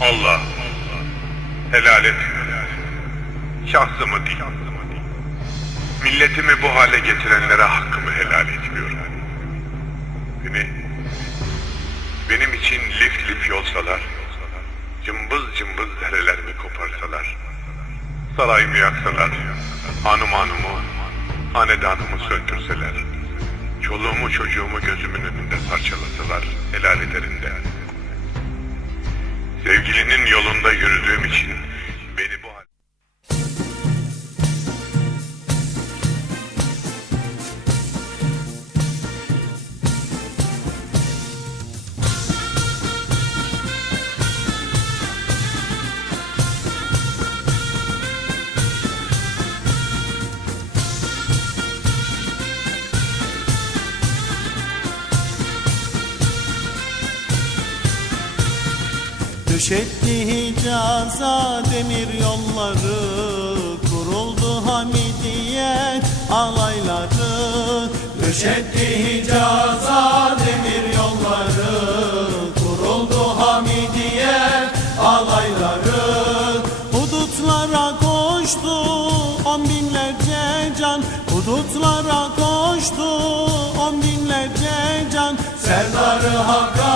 Allah helal et. Şahsımı değil. Milletimi bu hale getirenlere hakkımı helal etmiyorum. Beni benim için lif lif yolsalar, cımbız cımbız derelerimi koparsalar, sarayımı yaksalar, hanım hanımı, hanedanımı söndürseler, çoluğumu çocuğumu gözümün önünde parçalasalar helal ederim de. Sevgilinin yolunda yürüdüğüm için Döşetti Hicaz'a demir yolları Kuruldu Hamidiye alayları. Döşetti Hicaz'a demir yolları Kuruldu Hamidiye alayları. Hudutlara koştu on binlerce can Hudutlara koştu on binlerce can. Serdarı Hakan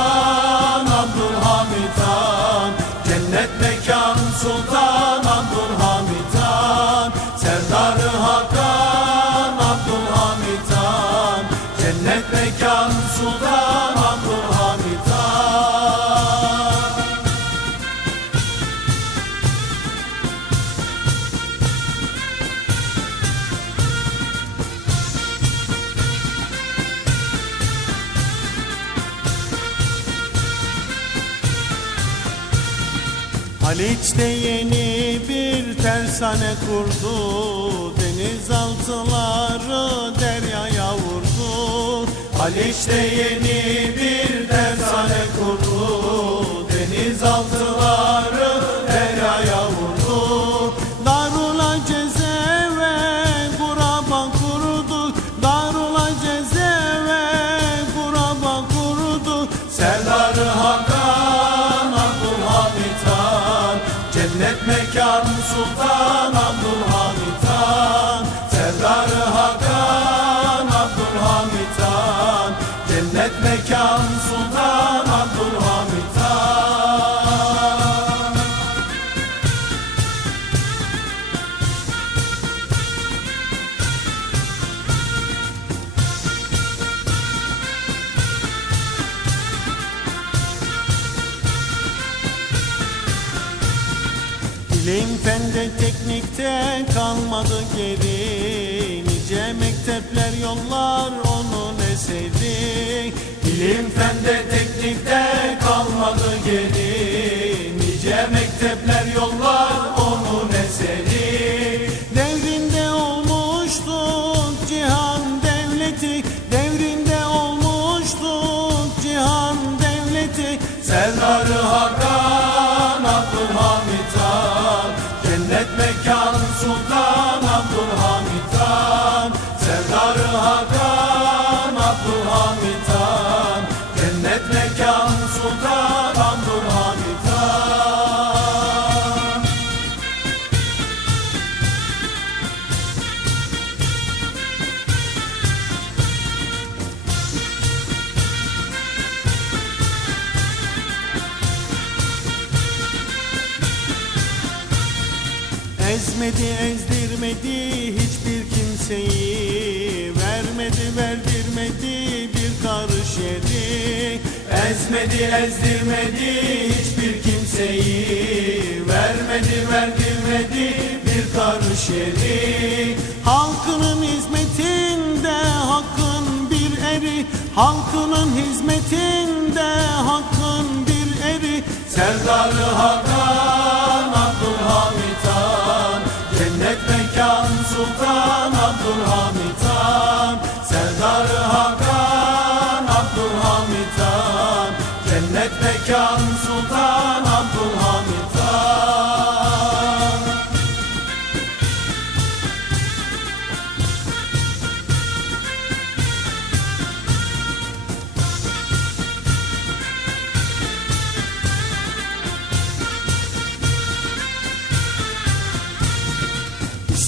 Haliç'te yeni bir tersane kurdu. Denizaltıları deryaya vurdu. Haliç'te yeni bir Sultan Abdülhamit İlim fende teknikte kalmadı geri. Nice mektepler yollar onun eseri İlim fende teknikte kalmadı geri. Nice mektepler yollar onun eseri Devrinde olmuştuk cihan devleti. Devrinde olmuştuk cihan devleti. Serdarı Hakan Abdülhamit Han Cennet mekan Sultan Abdülhamit Han Ezmedi ezdirmedi hiçbir kimseyi Vermedi verdirmedi bir karış yeri Ezmedi ezdirmedi hiçbir kimseyi. Vermedi verdirmedi bir karış yeri Halkının hizmetinde hakkın bir eri. Halkının hizmetinde hakkın bir eri. Serdarı Hakan mekan Sultan Abdülhamit Han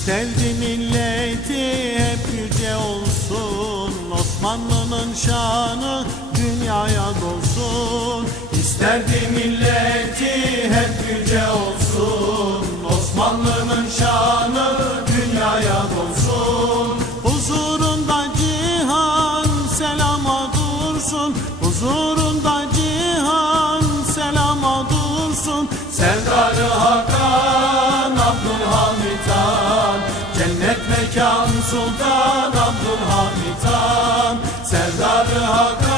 İsterdi milleti hep yüce olsun. Osmanlı'nın şanı dünyaya dolsun. İsterdi milleti hep yüce olsun Sultan Abdülhamid Han Serdarı Hakan